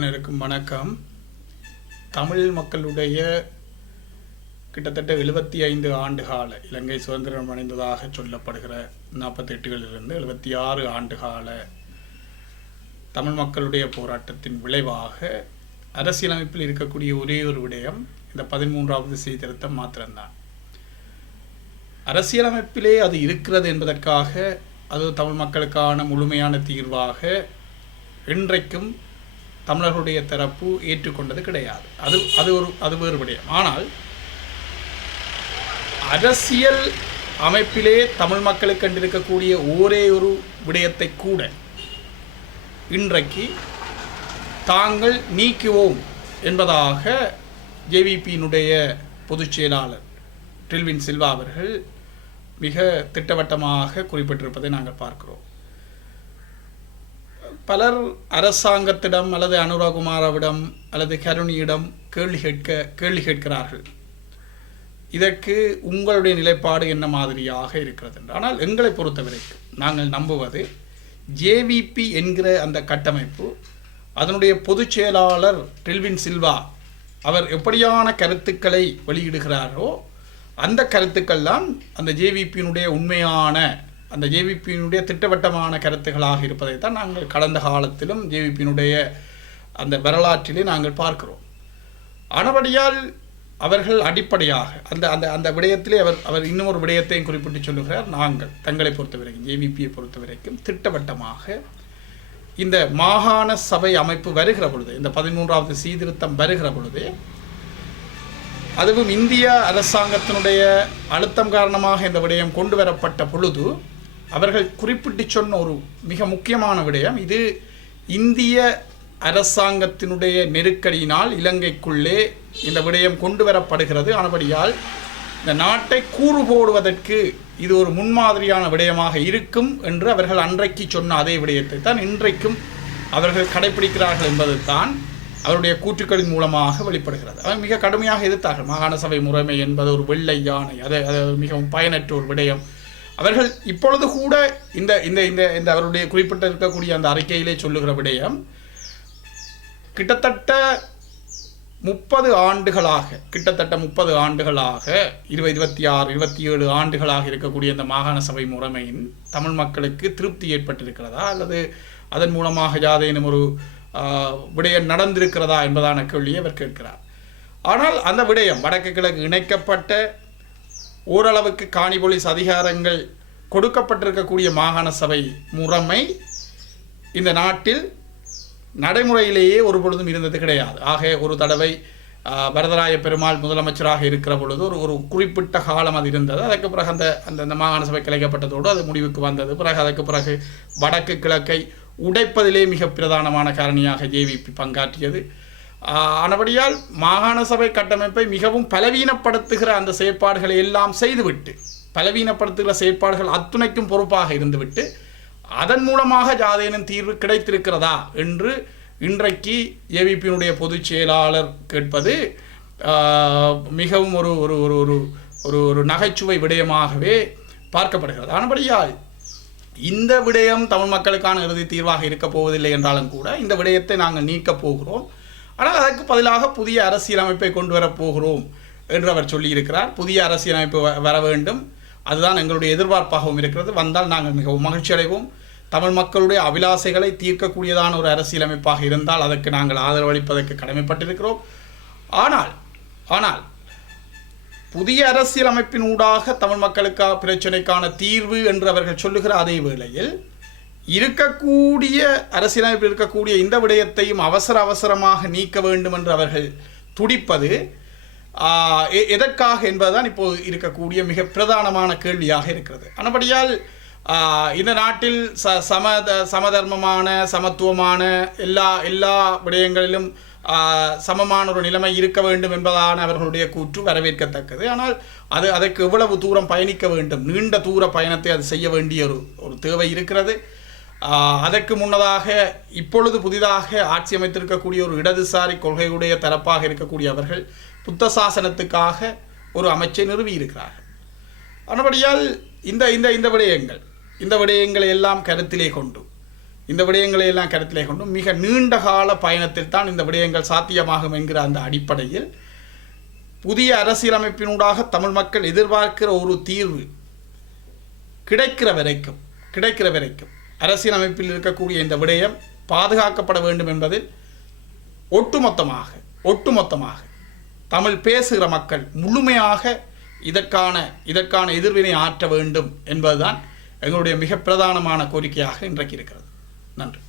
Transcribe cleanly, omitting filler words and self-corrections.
அனைவருக்கும் வணக்கம். தமிழ் மக்களுடைய கிட்டத்தட்ட 75 ஆண்டுகால இலங்கை சுதந்திரம் அடைந்ததாக சொல்லப்படுகிற 48களிலிருந்து 76 ஆண்டுகால தமிழ் மக்களுடைய போராட்டத்தின் விளைவாக அரசியலமைப்பில் இருக்கக்கூடிய ஒரே ஒரு விடயம் இந்த 13வது சீர்திருத்தம் மாத்திரம்தான். அரசியலமைப்பிலே அது இருக்கிறது என்பதற்காக அது தமிழ் மக்களுக்கான முழுமையான தீர்வாக இன்றைக்கும் தமிழர்களுடைய தரப்பு ஏற்றுக்கொண்டது கிடையாது. அது வேறு விடயம். ஆனால் அரசியல் அமைப்பிலே தமிழ் மக்களுக்கு கண்டிருக்கக்கூடிய ஒரே ஒரு விடயத்தை கூட இன்றைக்கு தாங்கள் நீக்குவோம் என்பதாக ஜேவிபியினுடைய பொதுச் செயலாளர் டில்வின் சில்வா அவர்கள் மிக திட்டவட்டமாக குறிப்பிட்டிருப்பதை நாங்கள் பார்க்கிறோம். பலர் அரசாங்கத்திடம் அல்லது அனுராகுமாரவிடம் அல்லது கருணியிடம் கேள்வி கேட்கிறார்கள், இதற்கு உங்களுடைய நிலைப்பாடு என்ன மாதிரியாக இருக்கிறது என்று. ஆனால் எங்களை பொறுத்தவரைக்கும் நாங்கள் நம்புவது ஜேவிபி என்கிற அந்த கட்டமைப்பு, அதனுடைய பொதுச் செயலாளர் டில்வின் சில்வா அவர் எப்படியான கருத்துக்களை வெளியிடுகிறாரோ அந்த கருத்துக்கள் தான் அந்த ஜேவிபியினுடைய உண்மையான அந்த ஜேவிபியினுடைய திட்டவட்டமான கருத்துக்களாக இருப்பதை தான் நாங்கள் கடந்த காலத்திலும் ஜேவிபியினுடைய அந்த வரலாற்றிலே நாங்கள் பார்க்கிறோம். ஆனபடியால் அவர்கள் அடிப்படையாக அந்த அந்த அந்த விடயத்திலே அவர் இன்னும் ஒரு விடயத்தையும் குறிப்பிட்டு சொல்லுகிறார். நாங்கள் தங்களை பொறுத்தவரைக்கும் ஜேவிபியை பொறுத்தவரைக்கும் திட்டவட்டமாக இந்த மாகாண சபை அமைப்பு வருகிற பொழுது, இந்த 13வது சீர்திருத்தம் வருகிற பொழுது, அதுவும் இந்திய அரசாங்கத்தினுடைய அழுத்தம் காரணமாக இந்த விடயம் கொண்டு வரப்பட்ட பொழுது அவர்கள் குறிப்பிட்டு சொன்ன ஒரு மிக முக்கியமான விடயம், இது இந்திய அரசாங்கத்தினுடைய நெருக்கடியினால் இலங்கைக்குள்ளே இந்த விடயம் கொண்டு வரப்படுகிறது. ஆனபடியால் இந்த நாட்டை கூறு போடுவதற்கு இது ஒரு முன்மாதிரியான விடயமாக இருக்கும் என்று அவர்கள் அன்றைக்கு சொன்ன அதே விடயத்தை தான் இன்றைக்கும் அவர்கள் கடைபிடிக்கிறார்கள் என்பது தான் அவருடைய கூற்றுக்களின் மூலமாக வெளிப்படுகிறது. அவர் மிக கடுமையாக எதிர்த்தார்கள். மாகாண சபை முறைமை என்பது ஒரு வெள்ளை யானை, அது மிகவும் பயனற்ற ஒரு விடயம். அவர்கள் இப்பொழுது கூட இந்த இந்த இந்த இந்த அவருடைய குறிப்பிட்ட இருக்கக்கூடிய அந்த அறிக்கையிலே சொல்லுகிற விடயம், கிட்டத்தட்ட 30 ஆண்டுகளாக 26, 27 ஆண்டுகளாக இருக்கக்கூடிய இந்த மாகாண சபை முறைமையின் தமிழ் மக்களுக்கு திருப்தி ஏற்பட்டிருக்கிறதா அல்லது அதன் மூலமாக யாதேனும் ஒரு விடயம் நடந்திருக்கிறதா என்பதான கேள்வியை அவர் கேட்கிறார். ஆனால் அந்த விடயம் வடக்கு கிழக்கு இணைக்கப்பட்ட ஓரளவுக்கு காணி போலீஸ் அதிகாரங்கள் கொடுக்கப்பட்டிருக்கக்கூடிய மாகாண சபை முறைமை இந்த நாட்டில் நடைமுறையிலேயே ஒரு பொழுதும் இருந்தது கிடையாது. ஆக ஒரு தடவை வரதராய பெருமாள் முதலமைச்சராக இருக்கிற பொழுது ஒரு குறிப்பிட்ட காலம் அது இருந்தது. அதற்கு பிறகு அந்த மாகாண சபை கிளைக்கப்பட்டதோடு அது முடிவுக்கு வந்தது. அதற்கு பிறகு வடக்கு கிழக்கை உடைப்பதிலே மிக பிரதானமான காரணியாக ஜேவிபி பங்காற்றியது. ஆனபடியால் மாகாண சபை கட்டமைப்பை மிகவும் பலவீனப்படுத்துகிற அந்த செயற்பாடுகளை எல்லாம் செய்துவிட்டு, பலவீனப்படுத்துகிற செயற்பாடுகள் அத்துணைக்கும் பொறுப்பாக இருந்துவிட்டு அதன் மூலமாக யாதேனும் தீர்வு கிடைத்திருக்கிறதா என்று இன்றைக்கு ஜேவிபியினுடைய பொதுச் செயலாளர் கேட்பது மிகவும் ஒரு ஒரு ஒரு ஒரு ஒரு ஒரு நகைச்சுவை விடயமாகவே பார்க்கப்படுகிறது. ஆனபடியால் இந்த விடயம் தமிழ் மக்களுக்கான இறுதி தீர்வாக இருக்கப் போவதில்லை என்றாலும் கூட இந்த விடயத்தை நாங்கள் நீக்கப் போகிறோம், ஆனால் அதற்கு பதிலாக புதிய அரசியலமைப்பை கொண்டு வரப்போகிறோம் என்று அவர் சொல்லியிருக்கிறார். புதிய அரசியலமைப்பு வர வேண்டும், அதுதான் எங்களுடைய எதிர்பார்ப்பாகவும் இருக்கிறது. வந்தால் நாங்கள் மிகவும் மகிழ்ச்சி அடைவோம். தமிழ் மக்களுடைய அபிலாசைகளை தீர்க்கக்கூடியதான ஒரு அரசியலமைப்பாக இருந்தால் அதற்கு நாங்கள் ஆதரவளிப்பதற்கு கடமைப்பட்டிருக்கிறோம். ஆனால் புதிய அரசியலமைப்பின் ஊடாக தமிழ் மக்களுக்கான பிரச்சனைக்கான தீர்வு என்று அவர்கள் சொல்லுகிற அதே வேளையில் இருக்கக்கூடிய அரசியலமைப்பில் இருக்கக்கூடிய இந்த விடயத்தையும் அவசரமாக நீக்க வேண்டும் என்று அவர்கள் துடிப்பது எதற்காக என்பதுதான் இப்போது இருக்கக்கூடிய மிக பிரதானமான கேள்வியாக இருக்கிறது. ஆனபடியால் இந்த நாட்டில் சமதர்மமான சமத்துவமான எல்லா விடயங்களிலும் சமமான ஒரு நிலைமை இருக்க வேண்டும் என்பதான அவர்களுடைய கூற்று வரவேற்கத்தக்கது. ஆனால் அதற்கு எவ்வளவு தூரம் பயணிக்க வேண்டும், நீண்ட தூர பயணத்தை அது செய்ய வேண்டிய ஒரு தேவை இருக்கிறது. அதற்கு முன்னதாக இப்பொழுது புதிதாக ஆட்சி அமைத்திருக்கக்கூடிய ஒரு இடதுசாரி கொள்கையுடைய தரப்பாக இருக்கக்கூடிய அவர்கள் புத்த சாசனத்துக்காக ஒரு அமைச்சை நிறுவியிருக்கிறார்கள். ஆனபடியால் இந்த விடயங்களை எல்லாம் கருத்திலே கொண்டு இந்த விடயங்களை எல்லாம் கருத்திலே கொண்டு மிக நீண்ட கால பயணத்தில் தான் இந்த விடயங்கள் சாத்தியமாகும் என்கிற அந்த அடிப்படையில் புதிய அரசியலமைப்பினூடாக தமிழ் மக்கள் எதிர்பார்க்கிற ஒரு தீர்வு கிடைக்கிற வரைக்கும் அரசியலமைப்பில் இருக்கக்கூடிய இந்த விடயம் பாதுகாக்கப்பட வேண்டும் என்பதில் ஒட்டுமொத்தமாக தமிழ் பேசுகிற மக்கள் முழுமையாக இதற்கான எதிர்வினை ஆற்ற வேண்டும் என்பதுதான் எங்களுடைய மிக பிரதானமான கோரிக்கையாக இன்றைக்கு இருக்கிறது. நன்றி.